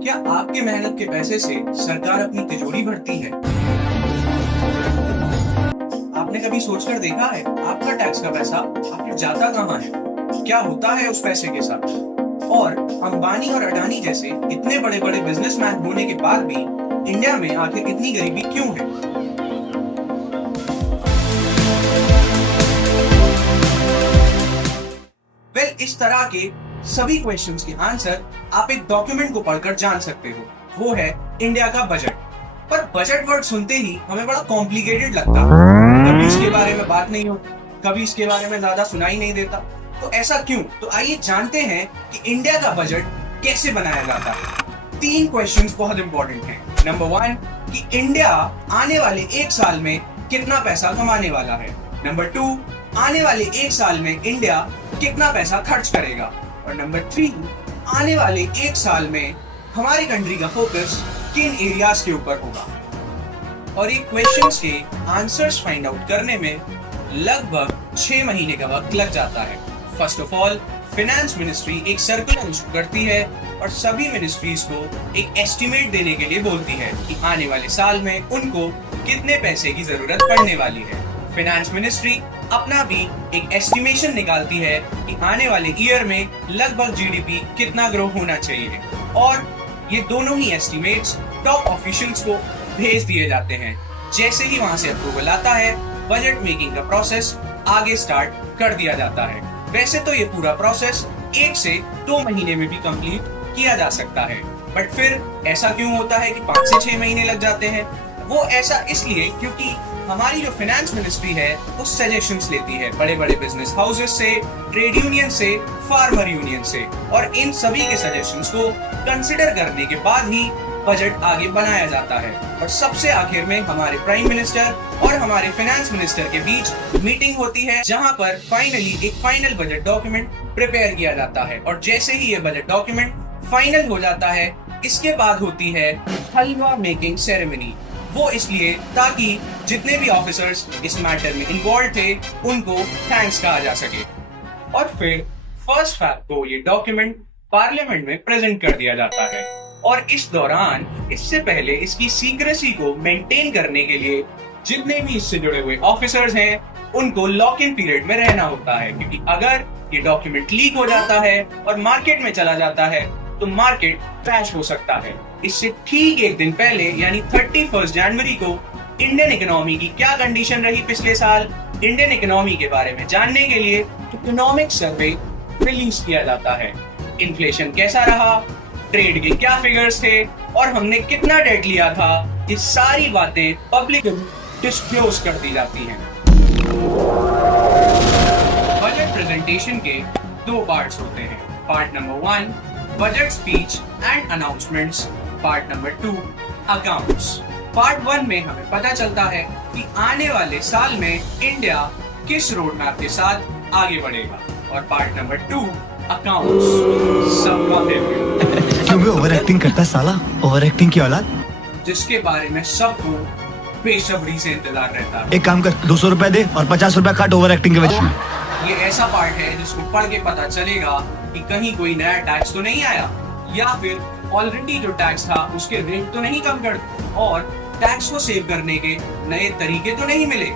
क्या आपके मेहनत के पैसे से सरकार अपनी तिजोरी भरती है? आपने कभी सोचकर देखा है आपका टैक्स का पैसा आखिर जाता कहाँ है? क्या होता है उस पैसे के साथ? और अंबानी और अडानी जैसे इतने बड़े बड़े बिजनेसमैन होने के बाद भी इंडिया में आखिर इतनी गरीबी क्यों है? इस तरह के सभी क्वेश्चंस के आंसर आप एक डॉक्यूमेंट को पढ़कर जान सकते हो। वो है इंडिया का बजट। पर बजट वर्ड सुनते ही हमें बड़ा कॉम्प्लिकेटेड लगता है। कभी इसके बारे में बात नहीं होती, कभी इसके बारे में ज्यादा सुनाई नहीं देता। तो ऐसा क्यों? तो आइए जानते हैं कि इंडिया का बजट कैसे बनाया जाता है। 3 क्वेश्चंस बहुत इंपॉर्टेंट हैं। नंबर 1 कि इंडिया आने वाले 1 साल में कितना पैसा कमाने वाला है। नंबर 2 आने वाले 1 साल में इंडिया कितना पैसा खर्च करेगा। और नंबर 3 आने वाले 1 साल में हमारी कंट्री का फोकस किन एरियाज के ऊपर होगा। और ये क्वेश्चंस के आंसर्स फाइंड आउट करने में लगभग 6 महीने का वक्त लग जाता है। First of all finance ministry एक सर्कुलर इशू करती है और सभी मिनिस्ट्रीज को एक एस्टिमेट देने के लिए बोलती है कि आने वाले साल में उनको कितने पैसे की जरूरत पड़ने वाली है। फाइनेंस मिनिस्ट्री अपना भी एक एस्टिमेशन निकालती है कि आने वाले ईयर में लगभग जीडीपी कितना ग्रो होना चाहिए। और ये दोनों ही एस्टिमेट्स टॉप ऑफिशियल्स को भेज दिए जाते हैं। जैसे ही वहां से अप्रूवल आता है, बजट मेकिंग का प्रोसेस आगे स्टार्ट कर दिया जाता है। वैसे तो ये पूरा प्रोसेस 1 से 2 महीने में भी कंप्लीट किया जा सकता है, बट फिर ऐसा क्यों होता है कि 5 से 6 महीने लग जाते हैं? वो ऐसा इसलिए क्योंकि हमारी जो फाइनेंस मिनिस्ट्री है वो सजेशंस लेती है बड़े बड़े बिजनेस हाउसेस से, ट्रेड यूनियन से, फार्मर यूनियन से, और इन सभी के सजेशंस को कंसिडर करने के बाद ही बजट आगे बनाया जाता है। और सबसे आखिर में हमारे प्राइम मिनिस्टर और हमारे फाइनेंस मिनिस्टर के बीच मीटिंग होती है, जहां पर फाइनली एक फाइनल बजट डॉक्यूमेंट प्रिपेयर किया जाता है। और जैसे ही ये बजट डॉक्यूमेंट फाइनल हो जाता है, इसके बाद होती है हलवा मेकिंग सेरेमनी। वो इसलिए ताकि जितने भी ऑफिसर्स इस मैटर में इन्वॉल्व थे उनको थैंक्स कहा जा सके। और फिर 1 फरवरी को ये डॉक्यूमेंट पार्लियामेंट में प्रेजेंट कर दिया जाता है। और इस दौरान इससे पहले इसकी सीक्रेसी को मेंटेन करने के लिए जितने भी इससे जुड़े हुए ऑफिसर्स हैं उनको लॉक इन पीरियड में रहना होता है, क्योंकि अगर ये डॉक्यूमेंट लीक हो जाता है और मार्केट में चला जाता है तो मार्केट क्रैश हो सकता है। इससे ठीक 1 दिन पहले यानी 31 जनवरी को इंडियन इकोनॉमी की क्या कंडीशन रही पिछले साल, इंडियन इकोनॉमी के बारे में जानने के लिए इकोनॉमिक सर्वे रिलीज किया जाता है। इन्फ्लेशन कैसा रहा, ट्रेड के क्या फिगर्स थे और हमने कितना डेट लिया था, ये सारी बातें पब्लिक डिस्क्लोज कर दी जाती हैं। बजट प्रेजेंटेशन के 2 पार्ट्स होते हैं। Part number 1 budget speech and announcements, part number 2 accounts. Part 1 में हमें पता चलता है कि आने वाले साल में इंडिया किस रोड मैप के साथ आगे बढ़ेगा। और पार्ट नंबर 2 अकाउंट्स, सबका फेवरेट। क्यों भी ओवर एक्टिंग करता है साला, ओवर एक्टिंग की औलाद, जिसके बारे में सबको बेसब्री से इंतजार रहता है। एक काम कर 200 रुपए दे और 50 रुपए काट ओवर एक्टिंग के वजह। ये ऐसा पार्ट है जिसको पढ़ के पता चलेगा कि कहीं कोई नया टैक्स तो नहीं आया, या फिर ऑलरेडी जो टैक्स था उसके रेट तो नहीं कम कर, और टैक्स को सेव करने के नए तरीके तो नहीं मिले।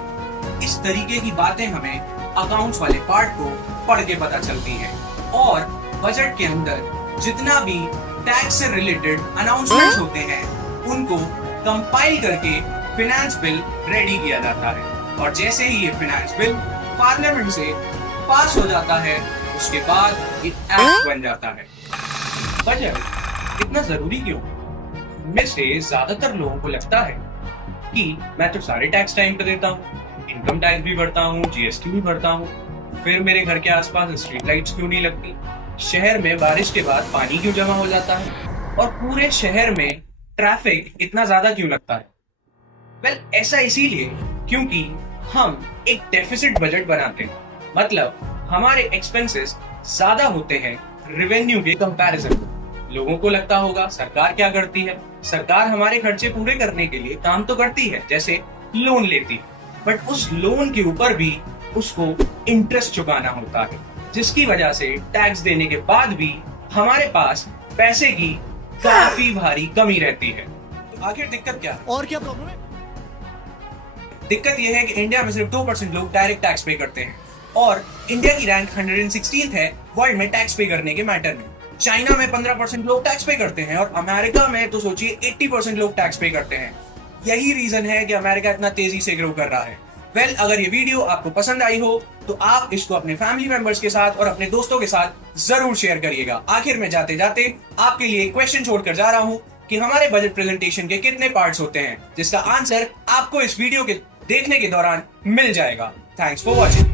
इस तरीके की बातें हमें अकाउंट्स वाले पार्ट को पढ़ के पता चलती हैं। और बजट के अंदर जितना भी टैक्स से रिलेटेड अनाउंसमेंट्स होते हैं उनको कंपाइल करके फाइनेंस बिल रेडी किया जाता है। और जैसे ही ये फाइनेंस बिल पार्लियामेंट से पास हो जाता है, उसके बाद ये एक्ट बन जाता है। बजट इतना जरूरी क्यों? में से ज्यादातर लोगों को लगता है कि मैं तो सारे टैक्स टाइम पे देता हूँ, इनकम टैक्स भी भरता हूँ, जीएसटी भी भरता हूँ, फिर मेरे घर के आसपास स्ट्रीट लाइट्स क्यों नहीं लगती, शहर में बारिश के बाद पानी क्यों जमा हो जाता है, और पूरे शहर में ट्रैफिक इतना ज्यादा क्यों लगता है? ऐसा इसीलिए क्योंकि हम एक डेफिसिट बजट बनाते हैं। मतलब हमारे एक्सपेंसेस ज्यादा होते हैं रेवेन्यू के कंपैरिजन में। लोगों को लगता होगा सरकार क्या करती है, सरकार हमारे खर्चे पूरे करने के लिए काम तो करती है, जैसे लोन लेती है, बट उस लोन के ऊपर भी उसको इंटरेस्ट चुकाना होता है, जिसकी वजह से टैक्स देने के बाद भी हमारे पास पैसे की काफी भारी कमी रहती है। तो आखिर दिक्कत क्या है? और क्या प्रॉब्लम है? दिक्कत यह है कि इंडिया में सिर्फ 2% लोग डायरेक्ट टैक्स पे करते हैं और इंडिया की रैंक 116th है वर्ल्ड में टैक्स पे करने के मैटर में। चाइना में 15% लोग टैक्स पे करते हैं और अमेरिका में तो सोचिए 80% लोग टैक्स पे करते हैं। यही रीजन है कि अमेरिका इतना तेजी से ग्रो कर रहा है। अगर ये वीडियो आपको पसंद आई हो तो आप इसको अपने फैमिली मेंबर्स के साथ और अपने दोस्तों के साथ जरूर शेयर करिएगा। आखिर में जाते जाते आपके लिए क्वेश्चन छोड़कर जा रहा हूं कि हमारे बजट प्रेजेंटेशन के कितने पार्ट्स होते हैं, जिसका आंसर आपको इस वीडियो के देखने के दौरान मिल जाएगा। Thanks for watching.